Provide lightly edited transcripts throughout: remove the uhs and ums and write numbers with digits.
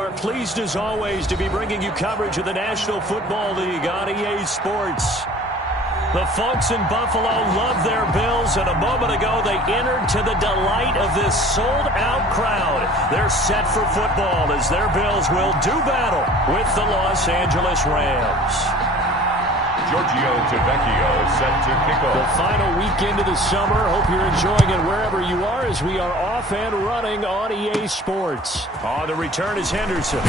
are pleased as always to be bringing you coverage of the National Football League on EA Sports. The folks in Buffalo love their Bills, and a moment ago they entered to the delight of this sold-out crowd. They're set for football as their Bills will do battle with the Los Angeles Rams. Giorgio Tavecchio set to kick off. The final weekend of the summer. Hope you're enjoying it wherever you are as we are off and running on EA Sports. On the return is Henderson.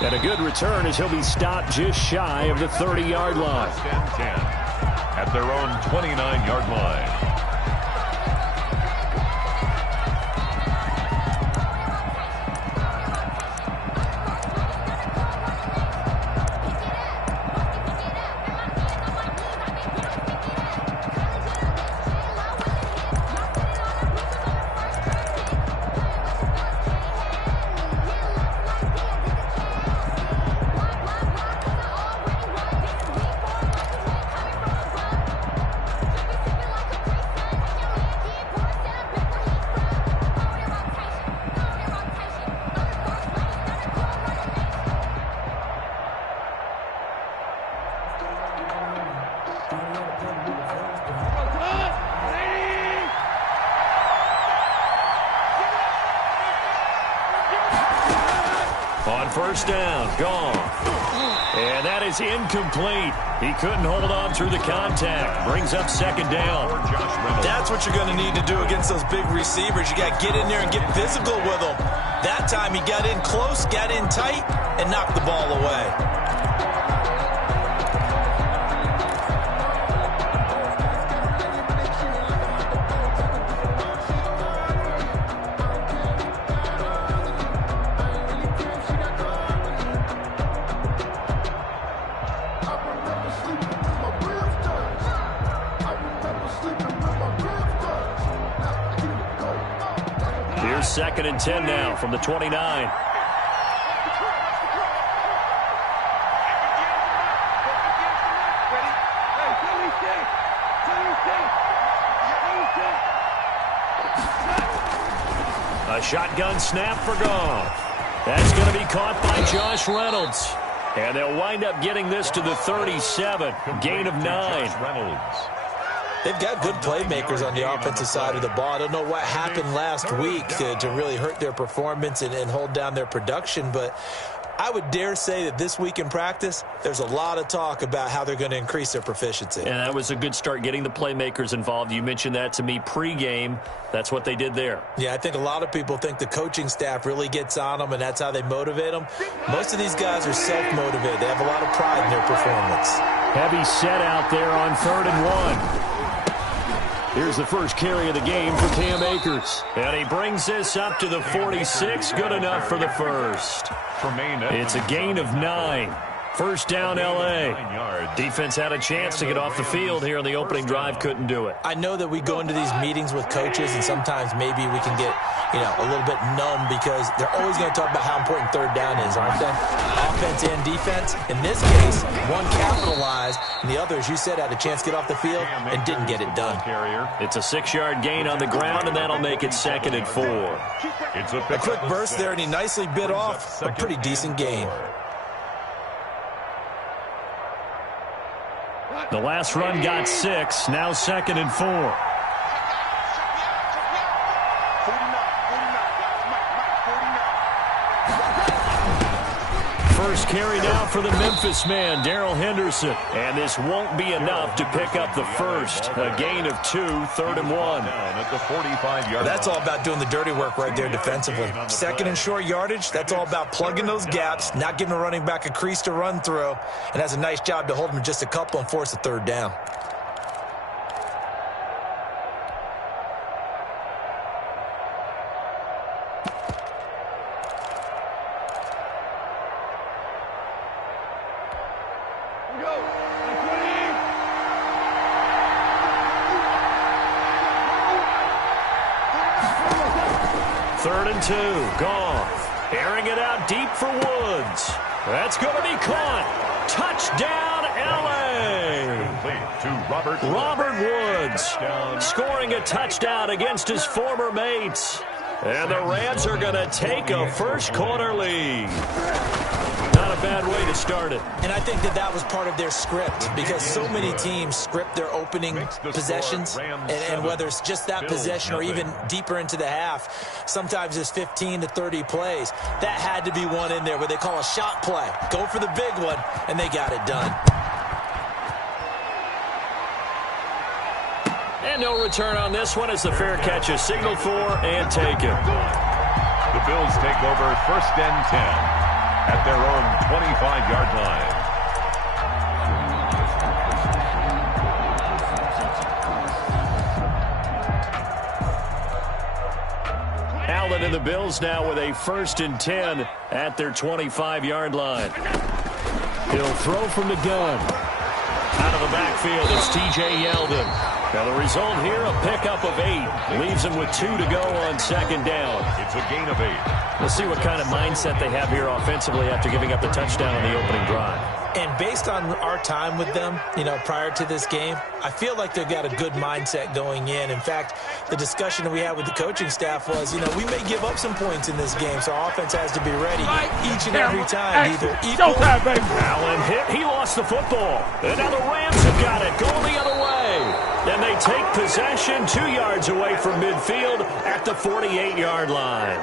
And a good return as he'll be stopped just shy of the 30-yard line. Last and 10 at their own 29-yard line. First down, gone. And that is incomplete. He couldn't hold on through the contact. Brings up second down. That's what you're going to need to do against those big receivers. You got to get in there and get physical with them. That time he got in close, got in tight, and knocked the ball away. Second and 10 now from the 29. A shotgun snap for Goff. That's going to be caught by Josh Reynolds. And they'll wind up getting this to the 37. Gain of 9. Reynolds. They've got good playmakers on the offensive side of the ball. I don't know what happened last week to really hurt their performance and hold down their production, but I would dare say that this week in practice, there's a lot of talk about how they're going to increase their proficiency. And that was a good start, getting the playmakers involved. You mentioned that to me pregame. That's what they did there. Yeah, I think a lot of people think the coaching staff really gets on them, and that's how they motivate them. Most of these guys are self-motivated. They have a lot of pride in their performance. Heavy set out there on 3rd and 1. Here's the first carry of the game for Cam Akers. And he brings this up to the 46. Good enough for the first. It's a gain of 9. First down, L.A. Defense had a chance to get off the field here in the opening drive. Couldn't do it. I know that we go into these meetings with coaches, and sometimes maybe we can get, a little bit numb because they're always going to talk about how important 3rd down is, aren't they? Offense and defense. In this case, one capitalized, and the other, as you said, had a chance to get off the field and didn't get it done. It's a 6-yard gain on the ground, and that'll make it 2nd and 4. A quick burst there, and he nicely bit off a pretty decent gain. The last run got 6. Now 2nd and 4. First carry now for the Memphis man, Darrell Henderson. And this won't be enough to pick up the first. A gain of 2, 3rd and 1. At the 45-yard That's all about doing the dirty work right there defensively. 2nd and short yardage, that's all about plugging those gaps, not giving a running back a crease to run through, and has a nice job to hold him just a couple and force a 3rd down. Goff airing it out deep for Woods. That's going to be caught. Touchdown, L.A. To Robert Woods scoring a touchdown against his former mates. And the Rams are going to take a first quarter lead. Not a bad way to start it. And I think that was part of their script, because so many teams script their opening possessions, and whether it's just that possession or even deeper into the half, sometimes it's 15 to 30 plays. That had to be one in there where they call a shot play. Go for the big one, and they got it done. And no return on this one as the fair catch is signaled for and taken. The Bills take over 1st and 10 at their own 25-yard line. Allen and the Bills now with a 1st and 10 at their 25-yard line. He'll throw from the gun. Out of the backfield, it's T.J. Yeldon. Now the result here, a pickup of 8. Leaves them with 2 to go on 2nd down. It's a gain of 8. We'll see what kind of mindset they have here offensively after giving up the touchdown on the opening drive. And based on our time with them, prior to this game, I feel like they've got a good mindset going in. In fact, the discussion that we had with the coaching staff was, we may give up some points in this game, so our offense has to be ready each and every time. Either equal. Allen hit. He lost the football. And now the Rams have got it. Going the other way. Then they take possession 2 yards away from midfield at the 48-yard line.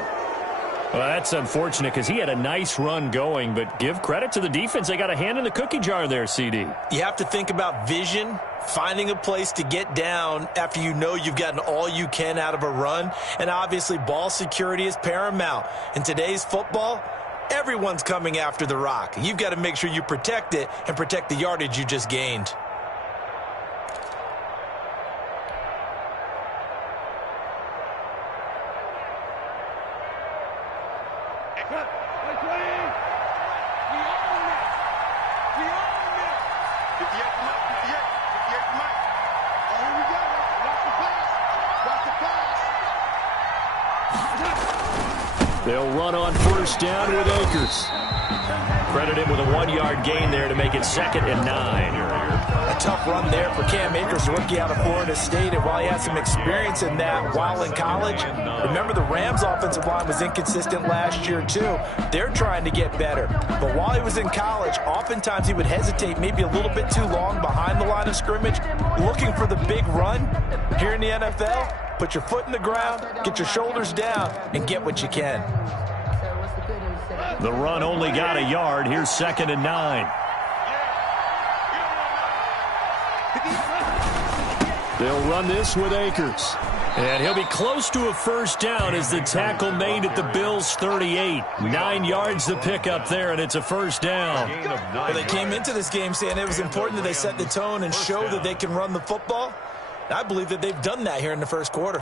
Well, that's unfortunate because he had a nice run going, but give credit to the defense. They got a hand in the cookie jar there, CD. You have to think about vision, finding a place to get down after you've gotten all you can out of a run, and obviously ball security is paramount. In today's football, everyone's coming after the rock. You've got to make sure you protect it and protect the yardage you just gained. They'll run on 1st down with Akers. Credit him with a 1-yard gain there to make it 2nd and 9. A tough run there for Cam Akers, rookie out of Florida State. And while he had some experience in that while in college, remember the Rams' offensive line was inconsistent last year too. They're trying to get better. But while he was in college, oftentimes he would hesitate maybe a little bit too long behind the line of scrimmage, looking for the big run. Here in the NFL, put your foot in the ground, get your shoulders down, and get what you can. The run only got a yard. Here's 2nd and 9. They'll run this with Akers. And he'll be close to a 1st down as the tackle made at the Bills' 38. 9 yards to pick up there, and it's a 1st down. Well, they came into this game saying it was important that they set the tone and show that they can run the football. I believe that they've done that here in the 1st quarter.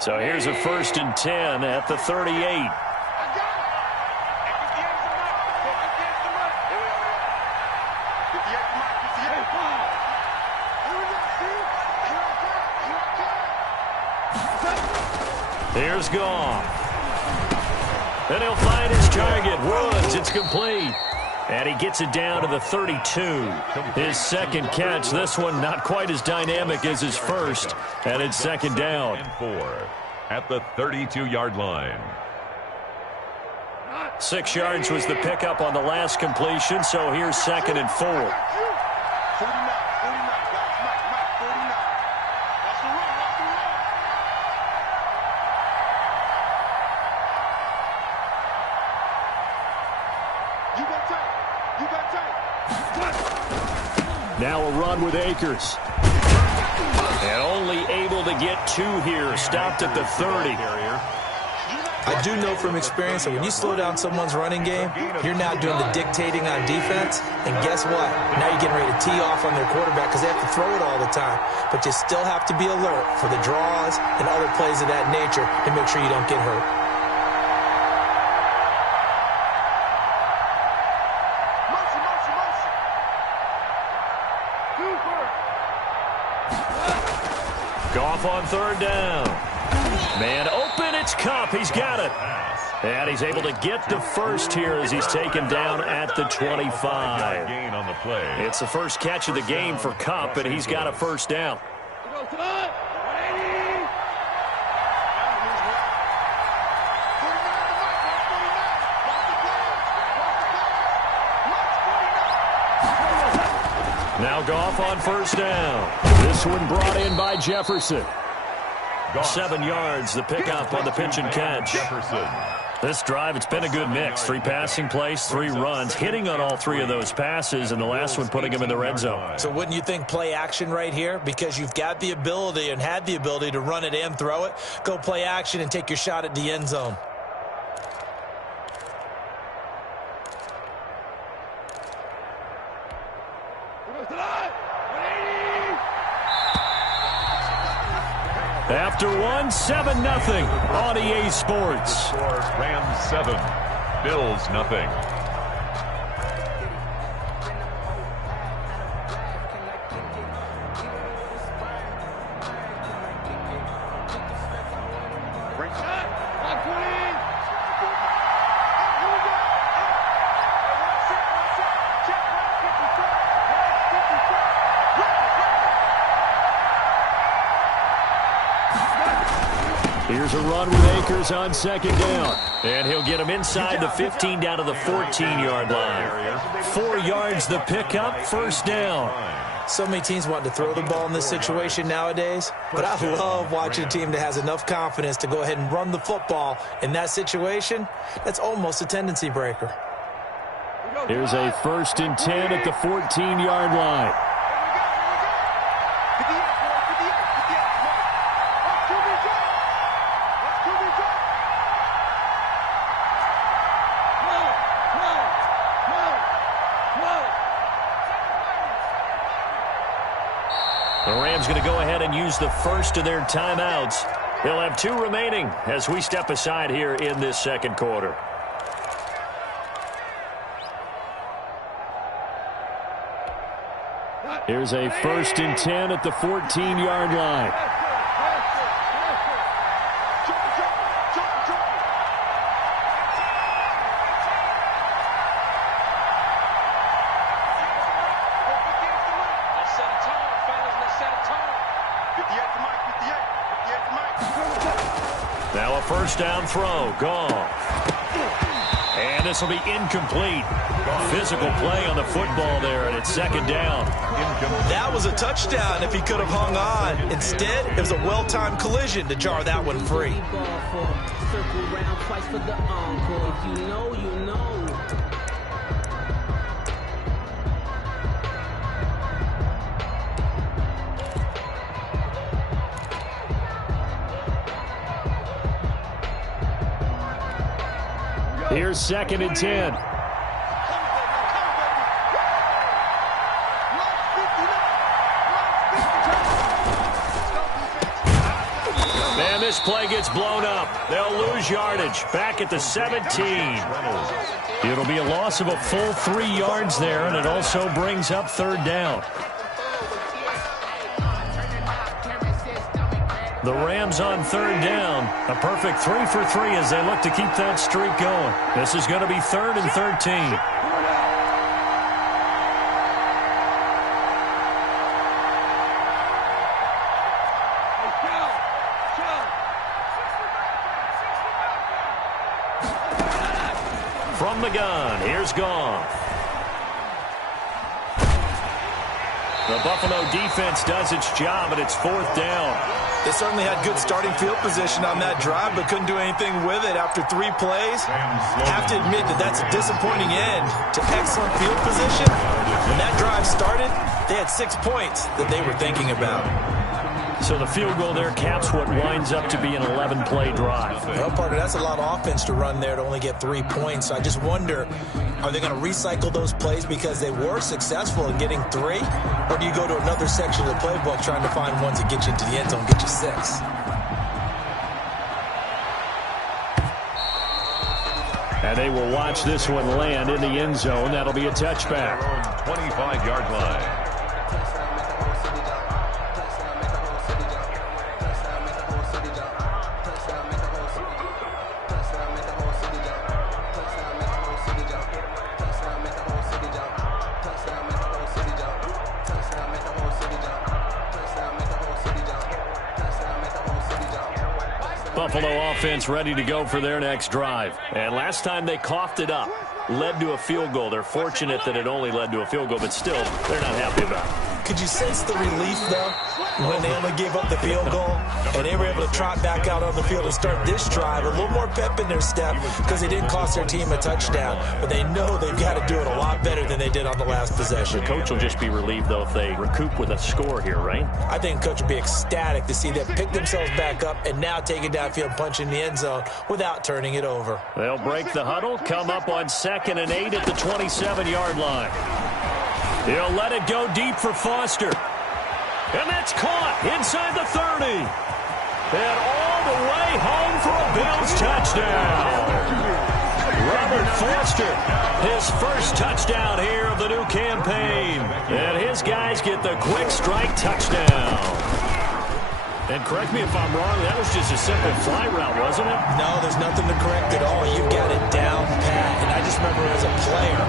So here's a 1st and 10 at the 38. Here's Goff. And he'll find his target. Woods, it's complete. And he gets it down to the 32. His 2nd catch. This one not quite as dynamic as his 1st. And it's 2nd down. And 4 at the 32-yard line. 6 yards was the pickup on the last completion. So here's 2nd and 4. Now a run with Akers. And only able to get 2 here. Stopped at the 30. I do know from experience that when you slow down someone's running game, you're now doing the dictating on defense. And guess what? Now you're getting ready to tee off on their quarterback because they have to throw it all the time. But you still have to be alert for the draws and other plays of that nature to make sure you don't get hurt. Goff on 3rd down. Man open, it's Kupp. He's got it. And he's able to get the first here as he's taken down at the 25. Gain on the play. It's the first catch of the game for Kupp, and he's got a first down. Now Goff on first down. This one brought in by Jefferson. 7 yards, the pickup on the pitch and catch. Jefferson. This drive, it's been a good mix. 3 passing plays, 3 runs, hitting on all 3 of those passes, and the last one putting him in the red zone. So wouldn't you think play action right here? Because you've got the ability and had the ability to run it and throw it. Go play action and take your shot at the end zone. After one, 7-0 on EA Sports. Rams 7, Bills nothing. Here's a run with Akers on second down. And he'll get him inside the 15 down to the 14-yard line. 4 yards the pickup, first down. So many teams want to throw the ball in this situation nowadays, but I love watching a team that has enough confidence to go ahead and run the football. In that situation, that's almost a tendency breaker. Here's a 1st and 10 at the 14-yard line. The Rams going to go ahead and use the first of their timeouts. They'll have 2 remaining as we step aside here in this second quarter. Here's a 1st and 10 at the 14-yard line. Now a first down throw. Gone. And this will be incomplete. Physical play on the football there, and it's second down. That was a touchdown if he could have hung on. Instead, it was a well-timed collision to jar that one free. Here's 2nd and 10. And this play gets blown up. They'll lose yardage. Back at the 17. It'll be a loss of a full 3 yards there, and it also brings up 3rd down. The Rams on 3rd down. A perfect 3 for 3 as they look to keep that streak going. This is going to be 3rd and 13. From the gun, here's Goff. The Buffalo defense does its job, and it's 4th down. They certainly had good starting field position on that drive, but couldn't do anything with it after 3 plays. Have to admit that that's a disappointing end to excellent field position. When that drive started, they had 6 points that they were thinking about. So the field goal there caps what winds up to be an 11-play drive. Well, partner, that's a lot of offense to run there to only get 3 points. So I just wonder, are they going to recycle those plays because they were successful in getting 3? Or do you go to another section of the playbook trying to find ones that get you into the end zone, get you 6? And they will watch this one land in the end zone. That'll be a touchback. 25-yard line. Buffalo offense ready to go for their next drive. And last time they coughed it up, led to a field goal. They're fortunate that it only led to a field goal, but still, they're not happy about it. Could you sense the relief, though, when they only gave up the field goal and they were able to trot back out on the field and start this drive? A little more pep in their step because they didn't cost their team a touchdown, but they know they've got to do it a lot better than they did on the last possession. The coach will just be relieved, though, if they recoup with a score here, right? I think the coach will be ecstatic to see them pick themselves back up and now take it downfield, punch in the end zone without turning it over. They'll break the huddle, come up on 2nd and 8 at the 27-yard line. He'll let it go deep for Foster. And that's caught inside the 30. And all the way home for a Bills touchdown. Robert Foster, his first touchdown here of the new campaign. And his guys get the quick strike touchdown. And correct me if I'm wrong, that was just a simple fly route, wasn't it? No, there's nothing to correct at all. You've got it down pat. And I just remember as a player,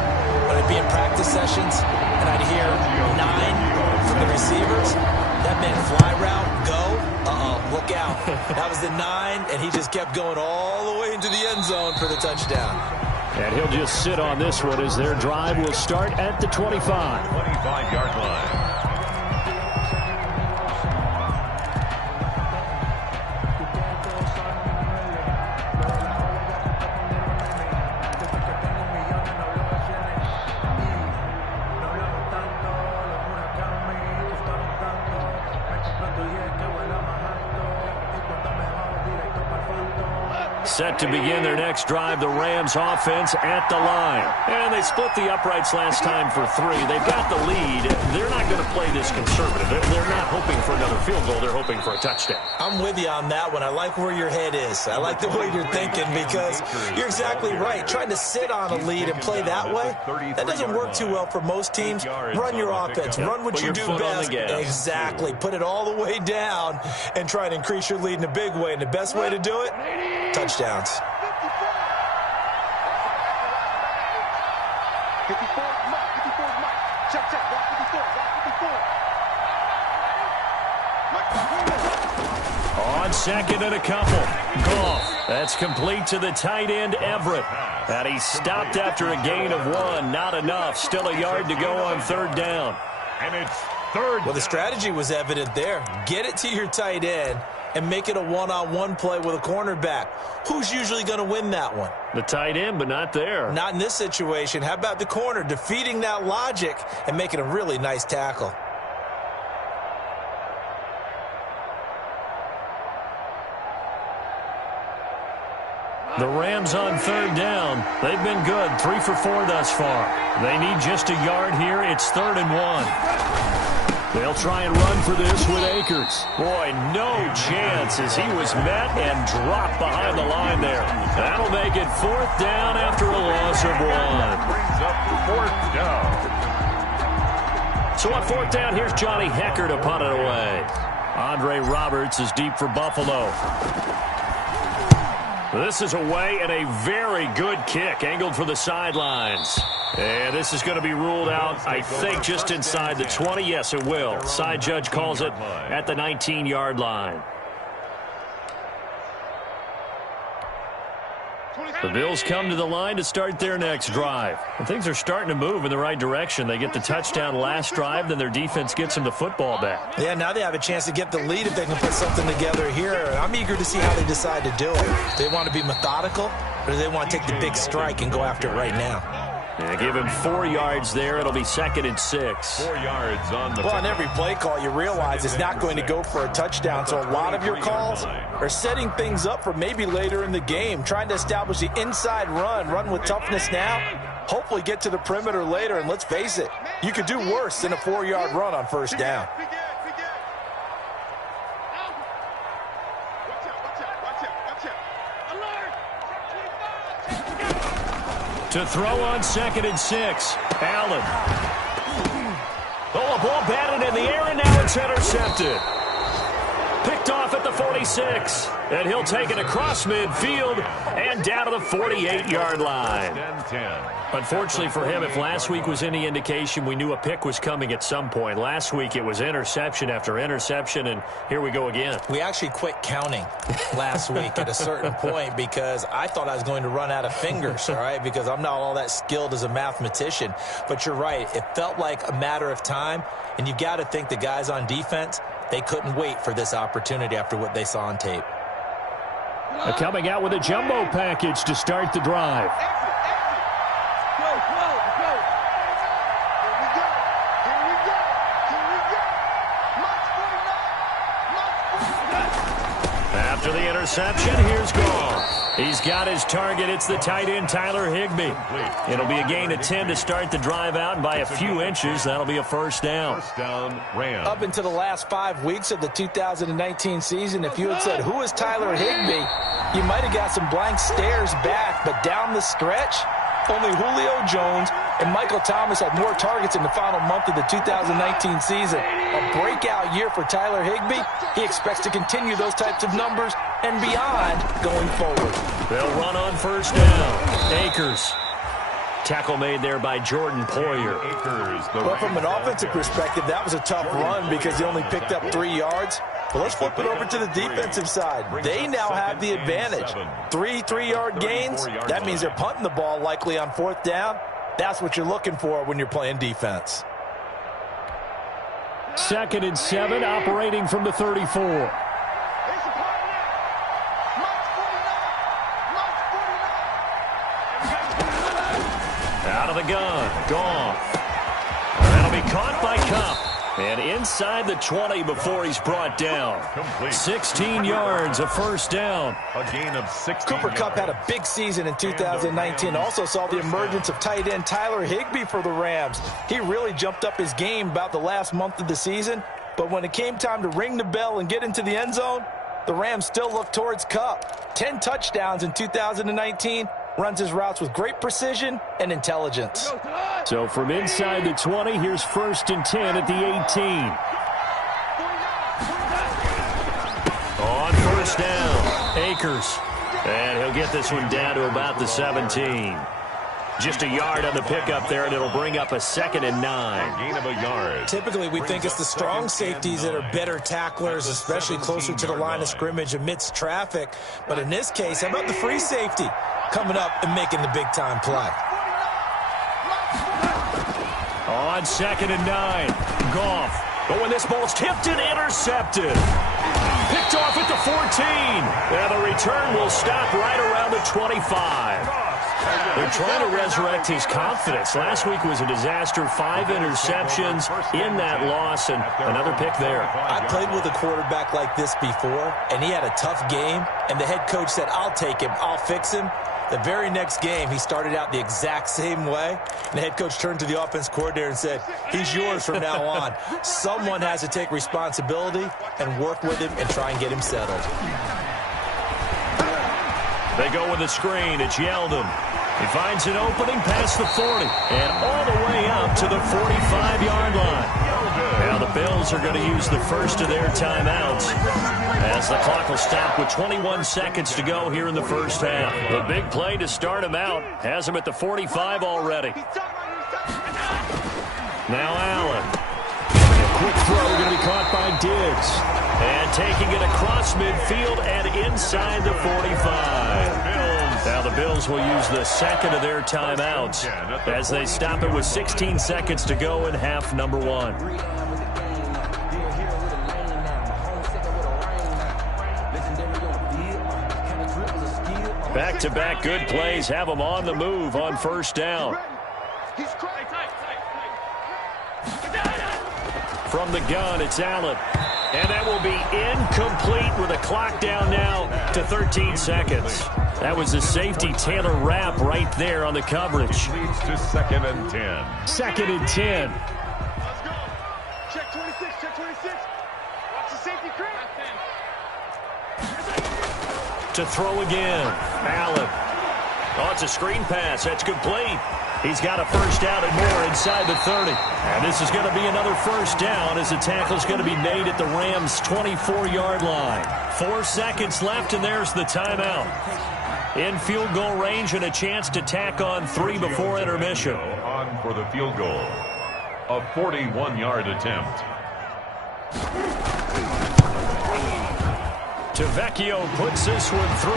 when I'd be in practice sessions, and I'd hear 9 from the receivers, that meant fly route, go, look out. That was the 9, and he just kept going all the way into the end zone for the touchdown. And he'll just sit on this one as their drive will start at the 25. 25-yard line. Set to begin their next drive, the Rams offense at the line. And they split the uprights last time for 3. They've got the lead. They're not going to play this conservative. They're not hoping for another field goal. They're hoping for a touchdown. I'm with you on that one. I like where your head is. I like the way you're thinking because you're exactly right. Trying to sit on a lead and play that way, that doesn't work too well for most teams. Run your offense. Run what you do best. Exactly. Put it all the way down and try to increase your lead in a big way. And the best way to do it, touchdowns. 54, Mike. Check, block 54. On 2nd and a couple. Goff. That's complete to the tight end, Everett. And he stopped after a gain of 1. Not enough. Still a yard to go on 3rd down. And it's 3rd. Well, the strategy was evident there. Get it to your tight end and make it a one-on-one play with a cornerback. Who's usually going to win that one? The tight end, but not there. Not in this situation. How about the corner defeating that logic and making a really nice tackle? The Rams on 3rd down. They've been good. 3 for 4 thus far. They need just a yard here. It's 3rd and 1. They'll try and run for this with Akers. Boy, no chance as he was met and dropped behind the line there. That'll make it 4th down after a loss of 1. Brings up 4th down. So on 4th down, here's Johnny Hecker to punt it away. Andre Roberts is deep for Buffalo. This is away and a very good kick angled for the sidelines. And this is going to be ruled out, I think, just inside the 20. Yes, it will. Side judge calls it at the 19-yard line. The Bills come to the line to start their next drive. And things are starting to move in the right direction. They get the touchdown last drive, then their defense gets them the football back. Yeah, now they have a chance to get the lead if they can put something together here. I'm eager to see how they decide to do it. Do they want to be methodical, or do they want to take the big strike and go after it right now? Yeah, give him 4 yards there. It'll be 2nd and 6. 4 yards on the... Well, on every play call, you realize it's not going to go for a touchdown, so a lot of your calls are setting things up for maybe later in the game, trying to establish the inside run with toughness now, hopefully get to the perimeter later, and let's face it, you could do worse than a 4-yard run on 1st down. To throw on 2nd and 6. Allen. Oh, a ball batted in the air, and now it's intercepted. Picked off at the 46. And he'll take it across midfield and down to the 48-yard line. Unfortunately for him, if last week was any indication, we knew a pick was coming at some point. Last week it was interception after interception, and here we go again. We actually quit counting last week at a certain point because I thought I was going to run out of fingers, all right, because I'm not all that skilled as a mathematician. But you're right. It felt like a matter of time, and you've got to think the guys on defense, they couldn't wait for this opportunity after what they saw on tape. Coming out with a jumbo package to start the drive. After the interception, here's Goff. He's got his target. It's the tight end, Tyler Higbee. It'll be a gain of 10 to start the drive out, and by a few inches, that'll be a first down. First down, Rams. Up into the last 5 weeks of the 2019 season, if you had said, who is Tyler Higbee, you might have got some blank stares back, but down the stretch, only Julio Jones and Michael Thomas had more targets in the final month of the 2019 season. A breakout year for Tyler Higbee. He expects to continue those types of numbers and beyond going forward. They'll run on first down. Akers. Tackle made there by Jordan Poyer. Well, from an offensive perspective, that was a tough run because he only picked up 3 yards. But let's flip it over to the defensive side. They now have the advantage. 3 3-yard gains. That means they're punting the ball likely on fourth down. That's what you're looking for when you're playing defense. 2nd and 7, operating from the 34. Out of the gun, Goff. That'll be caught by Kupp. And inside the 20 before he's brought down. 16 yards, a first down. A gain of 16 Cooper Kupp had a big season in 2019. Also saw the emergence of tight end Tyler Higbee for the Rams. He really jumped up his game about the last month of the season. But when it came time to ring the bell and get into the end zone, the Rams still looked towards Kupp. 10 touchdowns in 2019. Runs his routes with great precision and intelligence. So from inside the 20, here's 1st and 10 at the 18. On first down, Akers. And he'll get this one down to about the 17. Just a yard on the pickup there, and it'll bring up a 2nd and 9. Gain of a yard. Typically, we think it's the strong safeties that are better tacklers, especially closer to the line of scrimmage amidst traffic. But in this case, how about the free safety coming up and making the big-time play? On 2nd and 9, Goff. But when this ball's tipped and intercepted. Picked off at the 14. And the return will stop right around the 25. They're trying to resurrect his confidence. Last week was a disaster. 5 interceptions in that loss, and another pick there. I played with a quarterback like this before, and he had a tough game, and the head coach said, I'll take him, I'll fix him. The very next game, he started out the exact same way, and the head coach turned to the offense coordinator and said, he's yours from now on. Someone has to take responsibility and work with him and try and get him settled. They go with a screen. It's Yeldon. He finds an opening past the 40 and all the way up to the 45-yard line. Now the Bills are going to use the first of their timeouts as the clock will stop with 21 seconds to go here in the first half. The big play to start him out has him at the 45 already. Now Allen. A quick throw going to be caught by Diggs. And taking it across midfield and inside the 45. Now the Bills will use the second of their timeouts as they stop it with 16 seconds to go in half number 1. Back-to-back good plays have them on the move on first down. From the gun, it's Allen. And that will be incomplete with a clock down now to 13 seconds. That was the safety Taylor Rapp right there on the coverage. Leads to 2nd and 10. 2nd and 10. Let's go. Check 26, check 26. Watch the safety creep. To throw again. Allen. Oh, it's a screen pass. That's complete. He's got a first down and more inside the 30. And this is going to be another first down as the tackle is going to be made at the Rams' 24-yard line. 4 seconds left, and there's the timeout. In field goal range and a chance to tack on 3 before intermission. On for the field goal. A 41-yard attempt. Tavecchio puts this one through,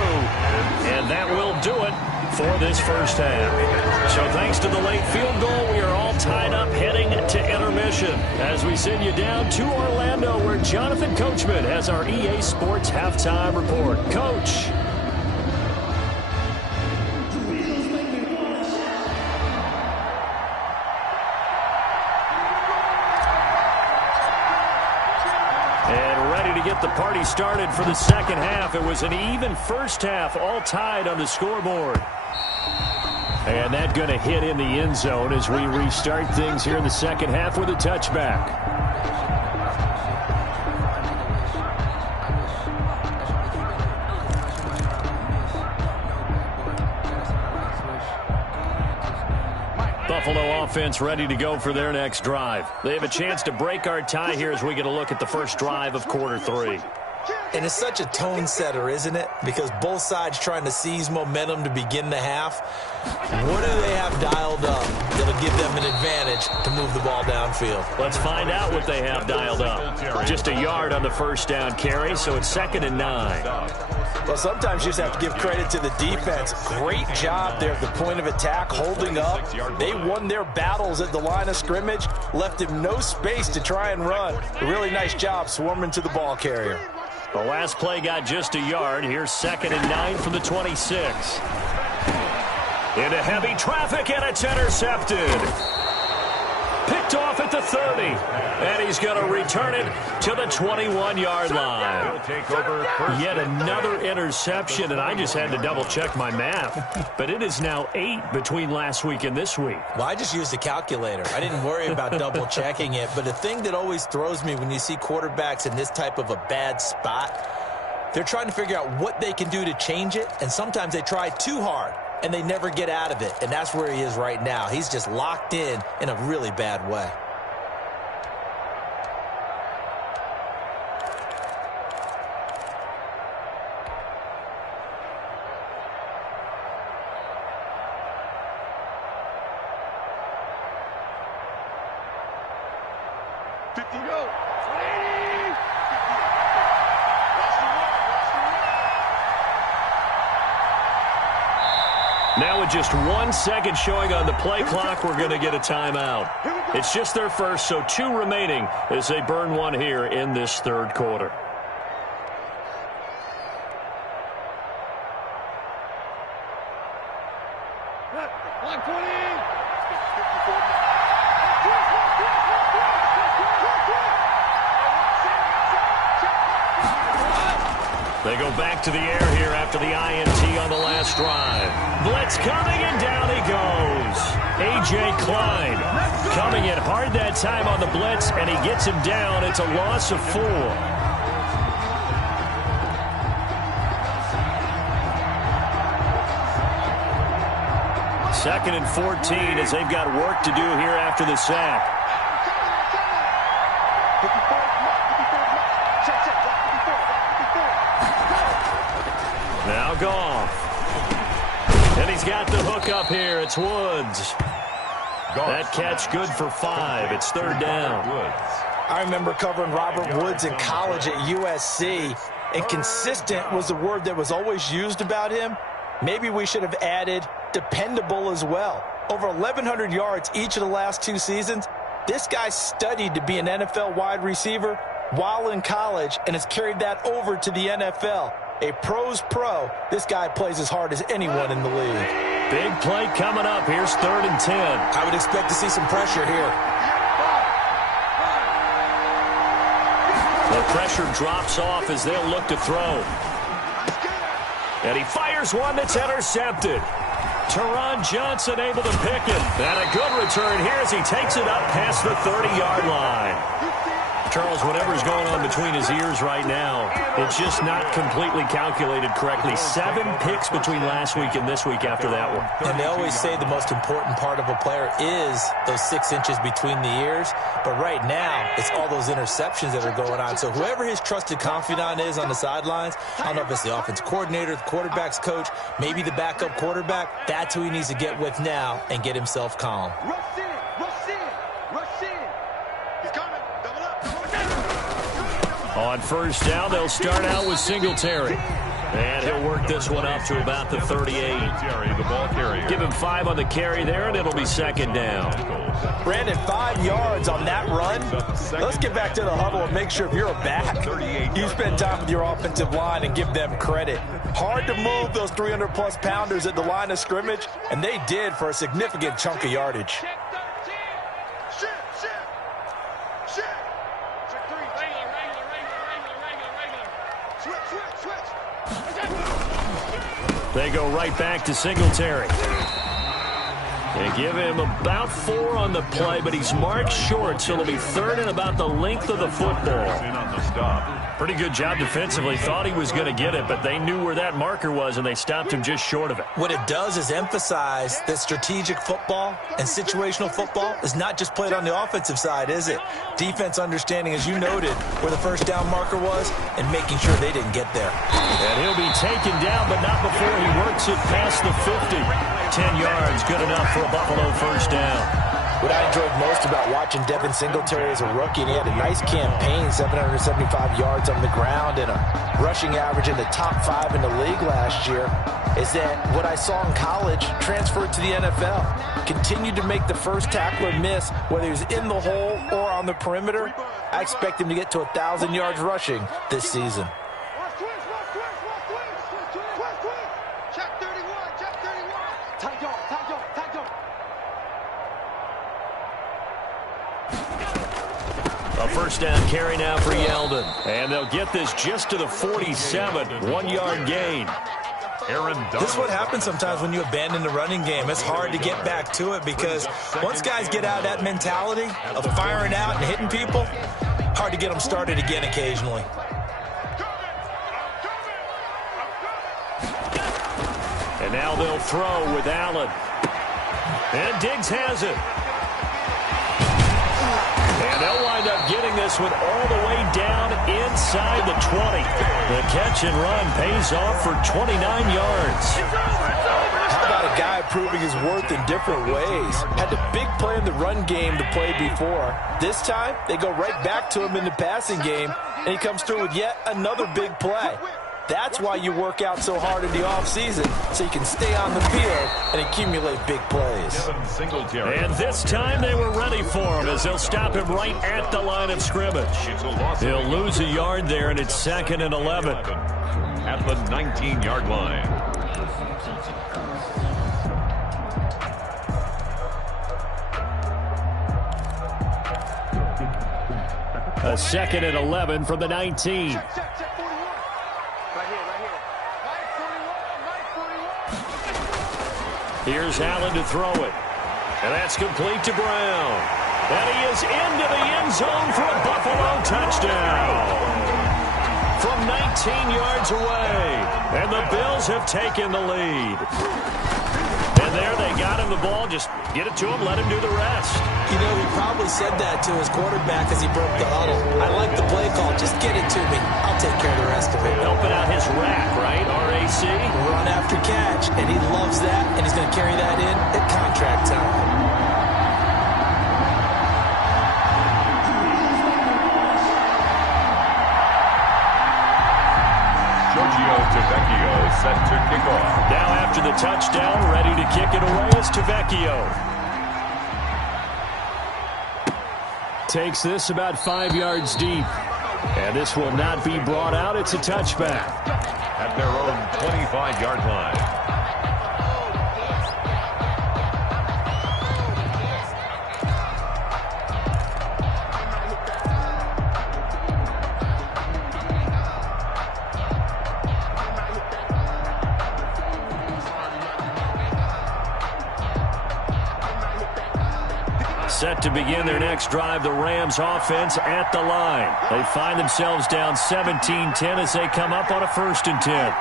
and that will do it for this first half. So thanks to the late field goal, we are all tied up heading to intermission as we send you down to Orlando where Jonathan Coachman has our EA Sports halftime report. Coach. Get the party started for the second half. It was an even first half, all tied on the scoreboard. And that going to hit in the end zone as we restart things here in the second half with a touchback. Buffalo offense ready to go for their next drive. They have a chance to break our tie here as we get a look at the first drive of quarter 3. And it's such a tone setter, isn't it? Because both sides trying to seize momentum to begin the half. What do they have dialed up that'll give them an advantage to move the ball downfield? Let's find out what they have dialed up. Just a yard on the first down carry, so it's 2nd and 9. Well, sometimes you just have to give credit to the defense. Great job there at the point of attack, holding up. They won their battles at the line of scrimmage, left him no space to try and run. A really nice job swarming to the ball carrier. The last play got just a yard. Here's 2nd and 9 from the 26. Into heavy traffic, and it's intercepted. Picked off at the 30. And he's going to return it to the 21-yard line. Yet another interception, and I just had to double-check my math. But it is now 8 between last week and this week. Well, I just used a calculator. I didn't worry about double-checking it. But the thing that always throws me when you see quarterbacks in this type of a bad spot, they're trying to figure out what they can do to change it, and sometimes they try too hard, and they never get out of it. And that's where he is right now. He's just locked in a really bad way. Now with just 1 second showing on the play clock, we're going to get a timeout. It's just their first, so 2 remaining as they burn one here in this third quarter. They go back to the air here after the INT on the last drive. Blitz coming, and down he goes. A.J. Klein coming in hard that time on the blitz, and he gets him down. It's a loss of 4. Second and 14 as they've got work to do here after the sack. Now Goff. And he's got the hook up here. It's Woods. That catch good for 5. It's 3rd down. I remember covering Robert Woods in college at USC, and consistent was the word that was always used about him. Maybe we should have added dependable as well. Over 1,100 yards each of the last 2 seasons. This guy studied to be an NFL wide receiver while in college and has carried that over to the NFL. A pro's pro. This guy plays as hard as anyone in the league. Big play coming up. Here's 3rd and 10. I would expect to see some pressure here. The pressure drops off as they'll look to throw. And he fires one that's intercepted. Teron Johnson able to pick it. And a good return here as he takes it up past the 30-yard line. Charles, whatever's going on between his ears right now, it's just not completely calculated correctly. 7 picks between last week and this week after that one. And they always say the most important part of a player is those 6 inches between the ears. But right now, it's all those interceptions that are going on. So whoever his trusted confidant is on the sidelines, I don't know if it's the offense coordinator, the quarterback's coach, maybe the backup quarterback, that's who he needs to get with now and get himself calm. Rush in, rush in, rush in. He's coming. Double up. On first down, they'll start out with Singletary. And he'll work this one up to about the 38. The ball carrier. Give him 5 on the carry there, and it'll be second down. Brandon, 5 yards on that run. Let's get back to the huddle and make sure if you're a back, you spend time with your offensive line and give them credit. Hard to move those 300-plus pounders at the line of scrimmage, and they did for a significant chunk of yardage. Check 13. Shift, shift. Shift. Check 3. Regular. Switch. They go right back to Singletary. They give him about 4 on the play, but he's marked short, so it'll be 3rd and about the length of the football. In on the stop. Pretty good job defensively. Thought he was going to get it, but they knew where that marker was, and they stopped him just short of it. What it does is emphasize that strategic football and situational football is not just played on the offensive side, is it? Defense understanding, as you noted, where the first down marker was and making sure they didn't get there. And he'll be taken down, but not before he works it past the 50. 10 yards, good enough for a Buffalo first down. What I enjoyed most about watching Devin Singletary as a rookie, and he had a nice campaign, 775 yards on the ground and a rushing average in the top 5 in the league last year, is that what I saw in college transferred to the NFL. Continued to make the first tackler miss, whether he's in the hole or on the perimeter. I expect him to get to 1,000 yards rushing this season. Check 31. Tight yard. A first down carry now for Yeldon. And they'll get this just to the 47. 1-yard gain. This is what happens sometimes when you abandon the running game. It's hard to get back to it because once guys get out of that mentality of firing out and hitting people, hard to get them started again occasionally. And now they'll throw with Allen. And Diggs has it. And they'll wind up getting this one all the way down inside the 20. The catch and run pays off for 29 yards. How about a guy proving his worth in different ways? Had the big play in the run game to play before. This time, they go right back to him in the passing game, and he comes through with yet another big play. That's why you work out so hard in the offseason, so you can stay on the field and accumulate big plays. And this time they were ready for him as they'll stop him right at the line of scrimmage. They'll lose a yard there, and it's 2nd and 11. At the 19-yard line. A 2nd and 11 from the 19. Check 41. Right here. Right 41. Here's Allen to throw it. And that's complete to Brown. And he is into the end zone for a Buffalo touchdown. From 19 yards away. And the Bills have taken the lead. And there they got him the ball. Just get it to him, let him do the rest. You know, he probably said that to his quarterback as he broke the huddle. I like the play call. Just get it to me. I'll take care of the rest of it. Helping out his rack, right? RAC. Run after catch, and he loves that, and he's going to carry that in at contract time. Set to kick off. Now after the touchdown, ready to kick it away is Tavecchio. Takes this about 5 yards deep. And this will not be brought out. It's a touchback. At their own 25-yard line. Set to begin their next drive, the Rams offense at the line. They find themselves down 17-10 as they come up on a 1st and 10.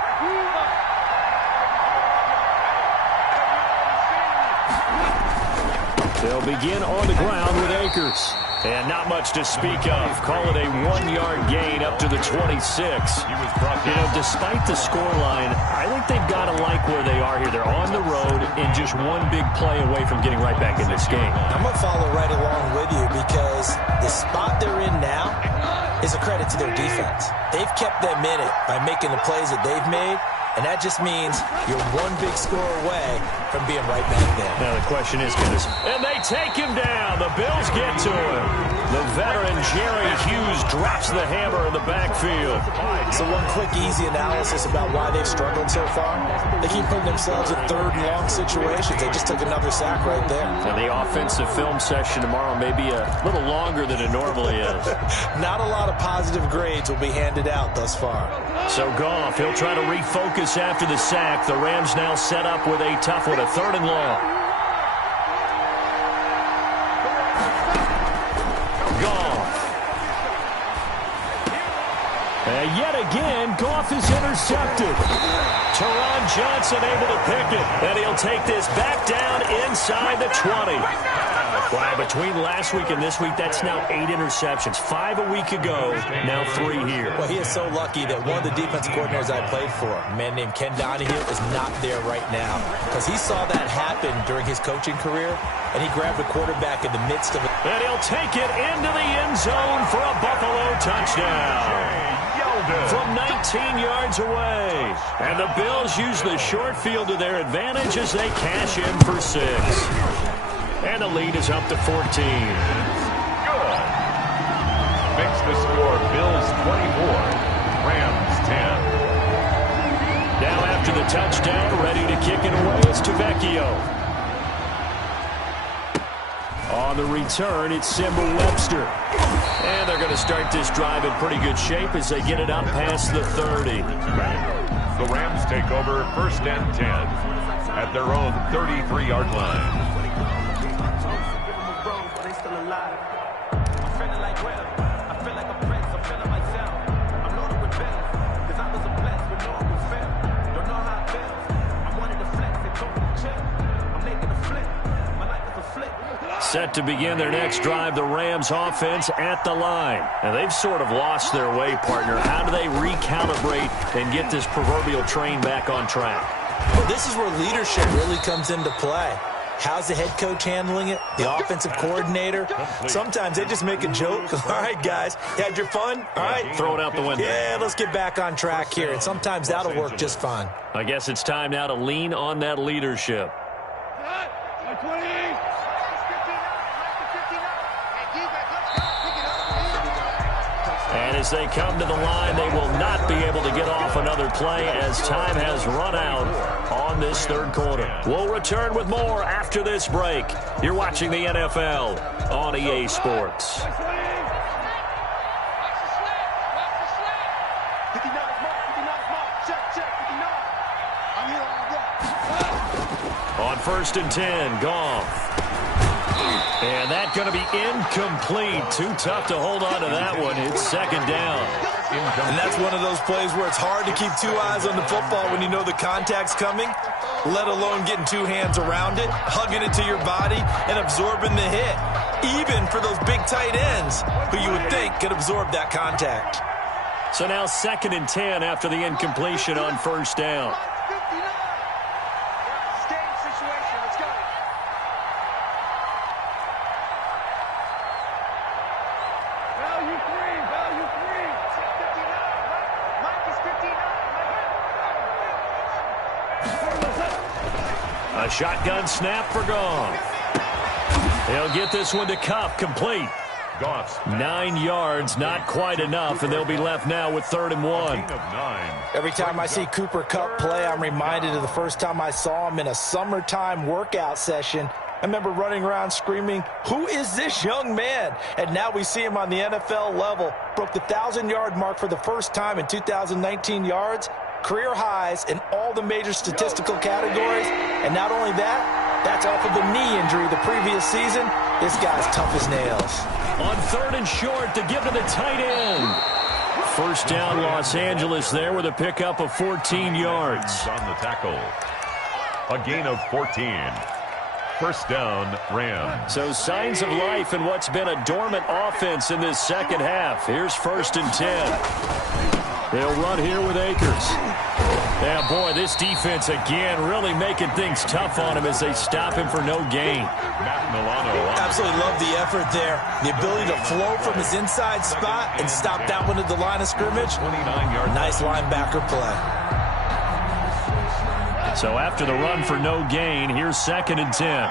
They'll begin on the ground with Akers. And not much to speak of. Call it a 1-yard gain up to the 26. Despite the scoreline, I think they've got to like where they are here. They're on the road and just one big play away from getting right back in this game. I'm going to follow right along with you because the spot they're in now is a credit to their defense. They've kept them in it by making the plays that they've made. And that just means you're one big score away from being right back there. Now the question is, and they take him down. The Bills get to him. The veteran Jerry Hughes drops the hammer in the backfield. So one quick, easy analysis about why they've struggled so far. They keep putting themselves in 3rd and long situations. They just took another sack right there. Now the offensive film session tomorrow may be a little longer than it normally is. Not a lot of positive grades will be handed out thus far. So Goff, he'll try to refocus after the sack. The Rams now set up with a tough one, a 3rd and long. Goff. And yet again, Goff is intercepted. Teron Johnson able to pick it. And he'll take this back down inside the 20. Wow, between last week and this week, that's now 8 interceptions. 5 a week ago, now 3 here. Well, he is so lucky that one of the defense coordinators I played for, a man named Ken Donahue, is not there right now. Because he saw that happen during his coaching career, and he grabbed a quarterback in the midst of it. And he'll take it into the end zone for a Buffalo touchdown. From 19 yards away. And the Bills use the short field to their advantage as they cash in for 6. And the lead is up to 14. Good. Makes the score Bills 24, Rams 10. Now after the touchdown, ready to kick it away is Tavecchio. On the return, it's Simba Webster. And they're going to start this drive in pretty good shape as they get it up past the 30. The Rams take over 1st and 10 at their own 33-yard line. Set to begin their next drive, the Rams offense at the line. And they've sort of lost their way, partner. How do they recalibrate and get this proverbial train back on track? Well, this is where leadership really comes into play. How's the head coach handling it? The offensive coordinator? Sometimes they just make a joke. All right, guys, you had your fun? All right. Throw it out the window. Yeah, let's get back on track here. And sometimes that'll work just fine. I guess it's time now to lean on that leadership. And as they come to the line, they will not be able to get off another play as time has run out on this 3rd quarter. We'll return with more after this break. You're watching the NFL on EA Sports. On 1st and 10, Goff. And that's going to be incomplete. Too tough to hold on to that one. It's 2nd down. And that's one of those plays where it's hard to keep 2 eyes on the football when you know the contact's coming, let alone getting 2 hands around it, hugging it to your body, and absorbing the hit, even for those big tight ends who you would think could absorb that contact. So now 2nd and 10 after the incompletion on 1st down. A shotgun snap for Goff. They'll get this one to Kupp, complete. Goff's 9 yards, not quite enough, and they'll be left now with 3rd and 1. Every time I see Cooper Kupp play, I'm reminded of the first time I saw him in a summertime workout session. I remember running around screaming, "Who is this young man?" And now we see him on the NFL level. Broke the 1,000-yard mark for the first time in 2019 yards. Career highs in all the major statistical categories. And not only that, that's off of a knee injury the previous season. This guy's tough as nails. On 3rd and short to give to the tight end. First down, Los Angeles there with a pickup of 14 yards. On the tackle. A gain of 14. First down, Rams. So signs of life in what's been a dormant offense in this second half. Here's 1st and 10. They'll run here with Akers. Yeah, boy, this defense again really making things tough on him as they stop him for no gain. Matt Milano. Absolutely love the effort there. The ability to flow from his inside spot and stop that one at the line of scrimmage. 29-yard. Nice linebacker play. So after the run for no gain, here's 2nd and 10.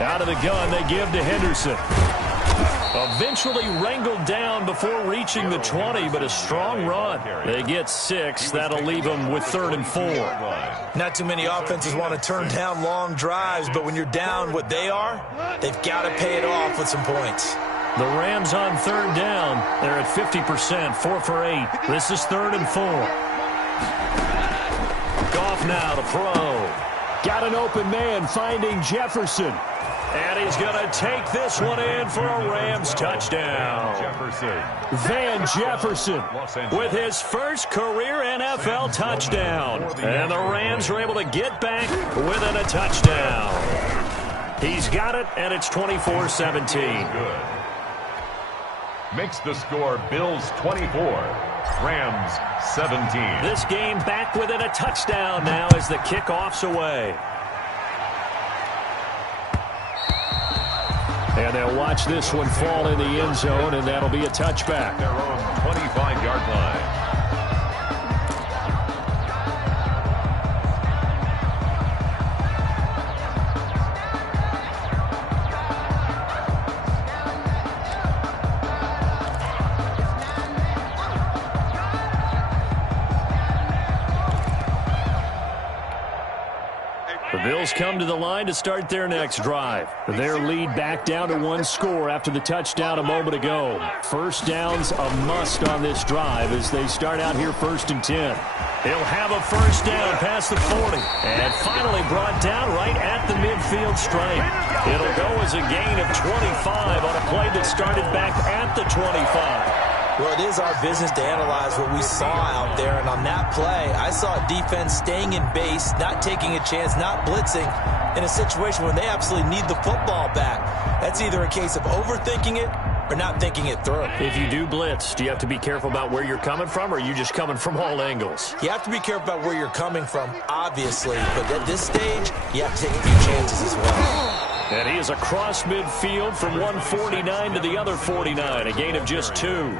Out of the gun, they give to Henderson. Eventually wrangled down before reaching the 20, but a strong run. They get 6. That'll leave them with 3rd and 4. Not too many offenses want to turn down long drives, but when you're down what they are, they've got to pay it off with some points. The Rams on 3rd down. They're at 50%, 4 for 8. This is 3rd and 4. Goff now to throw. Got an open man finding Jefferson. And he's going to take this one in for a Rams touchdown. Van Jefferson with his first career NFL touchdown. And the Rams are able to get back within a touchdown. He's got it, and it's 24-17. Good. Makes the score Bills 24, Rams 17. This game back within a touchdown now as the kickoff's away. And they'll watch this one fall in the end zone, and that'll be a touchback. Their own 25-yard line. The Bills come to the line to start their next drive. Their lead back down to 1 score after the touchdown a moment ago. First down's a must on this drive as they start out here 1st and 10. He'll have a first down past the 40. And finally brought down right at the midfield stripe. It'll go as a gain of 25 on a play that started back at the 25. Well, it is our business to analyze what we saw out there, and on that play, I saw a defense staying in base, not taking a chance, not blitzing, in a situation when they absolutely need the football back. That's either a case of overthinking it or not thinking it through. If you do blitz, do you have to be careful about where you're coming from, or are you just coming from all angles? You have to be careful about where you're coming from, obviously, but at this stage, you have to take a few chances as well. And he is across midfield from 149 to the other 49, a gain of just 2.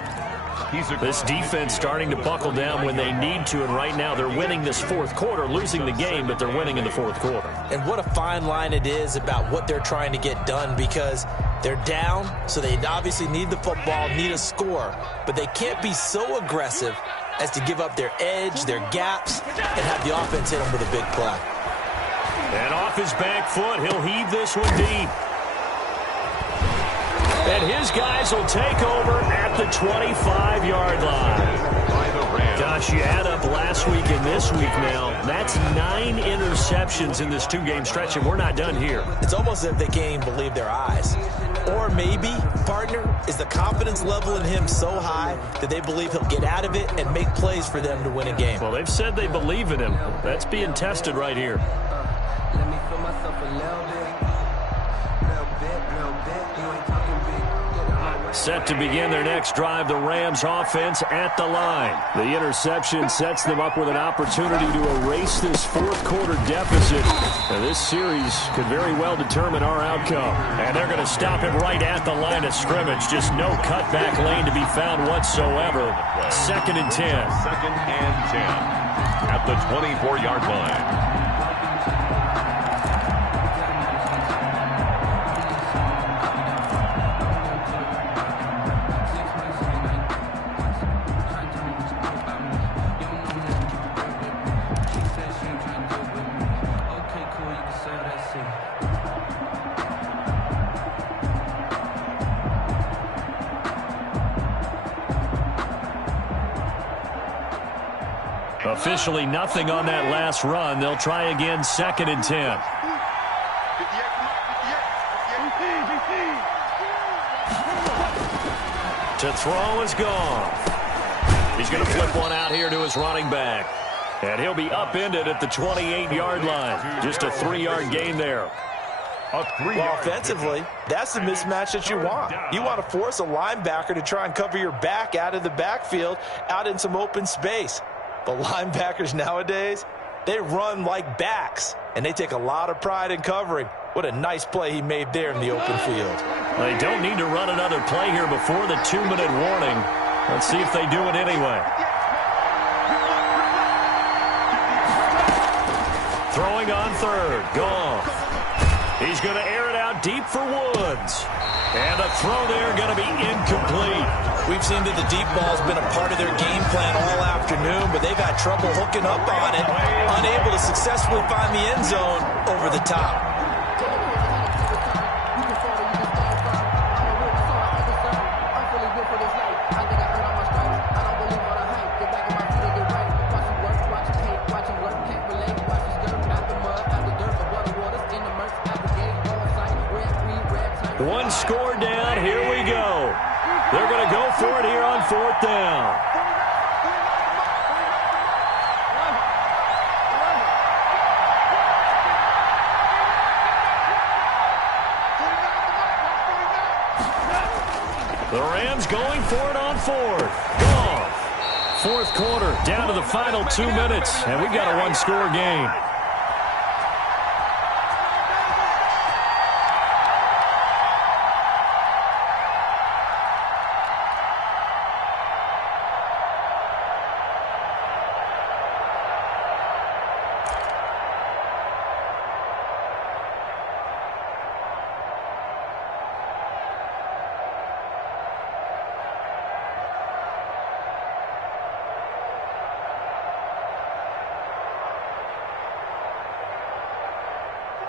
This defense starting to buckle down when they need to, and right now they're winning this 4th quarter, losing the game, but they're winning in the 4th quarter. And what a fine line it is about what they're trying to get done, because they're down, so they obviously need the football, need a score, but they can't be so aggressive as to give up their edge, their gaps, and have the offense hit them with a big play. And off his back foot, he'll heave this one deep. And his guys will take over at the 25-yard line. Gosh, you add up last week and this week now. That's 9 interceptions in this 2-game stretch, and we're not done here. It's almost as if they can't even believe their eyes. Or maybe, partner, is the confidence level in him so high that they believe he'll get out of it and make plays for them to win a game. Well, they've said they believe in him. That's being tested right here. Let me feel myself a little bit. Set to begin their next drive, the Rams offense at the line. The interception sets them up with an opportunity to erase this 4th quarter deficit. Now, this series could very well determine our outcome. And they're going to stop him right at the line of scrimmage. Just no cutback lane to be found whatsoever. 2nd and 10. 2nd and 10 at the 24-yard line. Officially nothing on that last run. They'll try again 2nd and 10. To throw is gone. He's going to flip one out here to his running back. And he'll be upended at the 28-yard line. Just a 3-yard gain there. Well, offensively, that's the mismatch that you want. You want to force a linebacker to try and cover your back out of the backfield, out in some open space. But linebackers nowadays, they run like backs, and they take a lot of pride in covering. What a nice play he made there in the open field. They don't need to run another play here before the 2-minute warning. Let's see if they do it anyway. Throwing on third. Goff. He's going to air it out deep for Woods. And a throw there going to be incomplete. We've seen that the deep ball's been a part of their game plan all afternoon, but they've had trouble hooking up on it, unable to successfully find the end zone over the top. One score down. Here we go. They're going to go for it here on 4th down. The Rams going for it on 4th. Goff. 4th quarter, down to the final 2 minutes, and we've got a one-score game.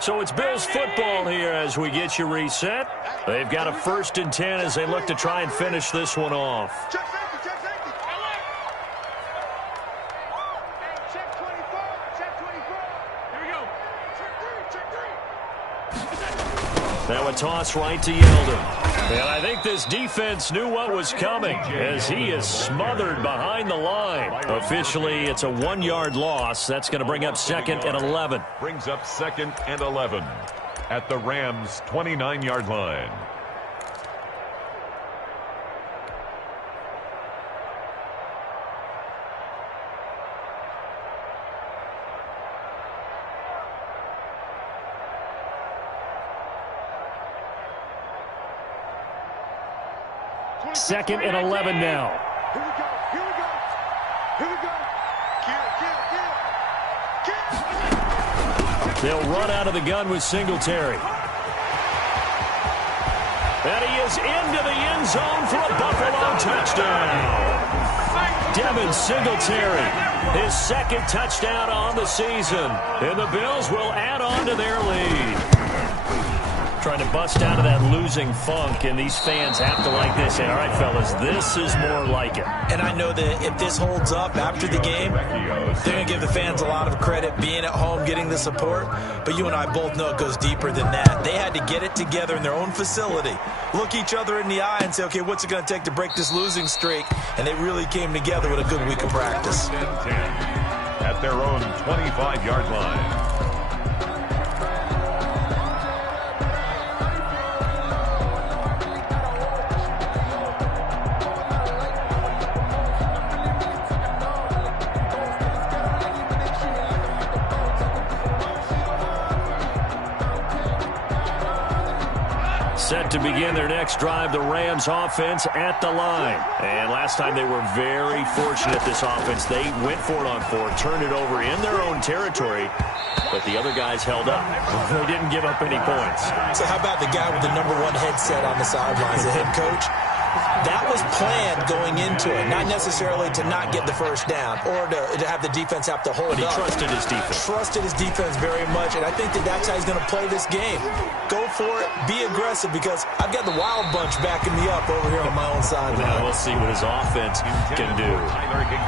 So it's Bills football here as we get you reset. They've got a 1st and 10 as they look to try and finish this one off. Check safety, check safety. Check 24, check 24. Here we go. Check 3. Now a toss right to Yeldon. And I think this defense knew what was coming as he is smothered behind the line. Officially, it's a 1-yard loss. That's going to bring up 2nd and 11. Brings up 2nd and 11 at the Rams' 29-yard line. Second and 11 now. Here we go, here we go. Here we go. Kill. They'll run out of the gun with Singletary. And he is into the end zone for a Buffalo touchdown. Devin Singletary, his 2nd touchdown on the season. And the Bills will add on to their lead. Trying to bust out of that losing funk, and these fans have to like this. Say, all right, fellas, this is more like it. And I know that if this holds up after the game, they're going to give the fans a lot of credit, being at home, getting the support. But you and I both know it goes deeper than that. They had to get it together in their own facility, look each other in the eye and say, okay, what's it going to take to break this losing streak? And they really came together with a good week of practice. 10 at their own 25-yard line. Set to begin their next drive, the Rams offense at the line. And last time they were very fortunate, this offense. They went for it on 4, turned it over in their own territory, but the other guys held up. They didn't give up any points. So how about the guy with the #1 headset on the sidelines, the head coach? That was planned going into it, not necessarily to not get the first down or to have the defense have to hold But he up. trusted his defense. Trusted his defense very much, and I think that that's how he's going to play this game. Go for it, be aggressive, because I've got the wild bunch backing me up over here on my own sideline. Now we'll see what his offense can do.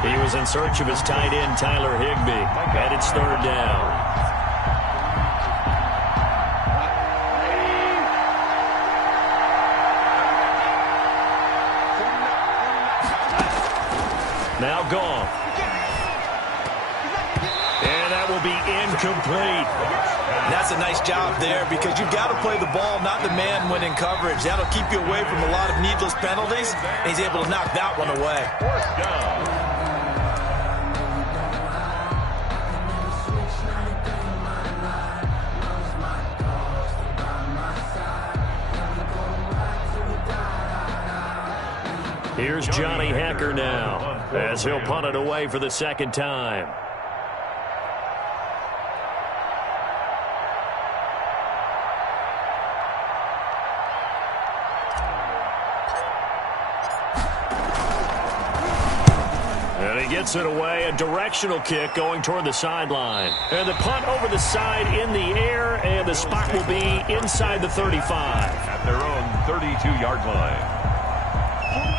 He was in search of his tight end, Tyler Higbee, and it's 3rd down. Now gone. And that will be incomplete. That's a nice job there because you've got to play the ball, not the man when in coverage. That'll keep you away from a lot of needless penalties. And he's able to knock that one away. Fourth down. Here's Johnny Hacker now as he'll punt it away for the second time. And he gets it away, a directional kick going toward the sideline. And the punt over the side in the air, and the spot will be inside the 35. At their own 32-yard line.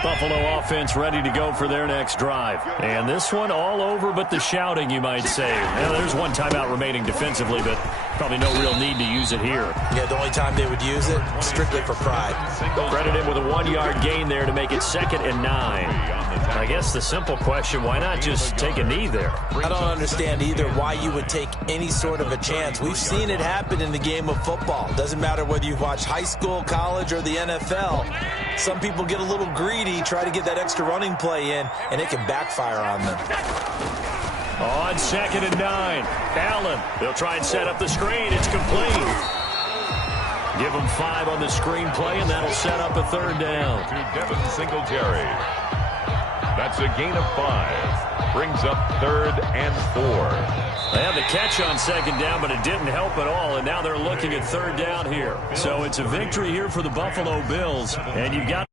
Buffalo offense ready to go for their next drive. And this one all over but the shouting, you might say. Now, there's one timeout remaining defensively, but probably no real need to use it here. Yeah, the only time they would use it, strictly for pride. Credit him with a 1-yard gain there to make it 2nd and 9. I guess the simple question, why not just take a knee there? I don't understand either why you would take any sort of a chance. We've seen it happen in the game of football. Doesn't matter whether you watch high school, college, or the NFL. Some people get a little greedy, try to get that extra running play in, and it can backfire on them. On 2nd and 9, Allen. They'll try and set up the screen. It's complete. Give them 5 on the screen play, and that'll set up a 3rd down. To Devin Singletary. That's a gain of 5. Brings up 3rd and 4. They had the catch on 2nd down, but it didn't help at all, and now they're looking at 3rd down here. So it's a victory here for the Buffalo Bills, and you've got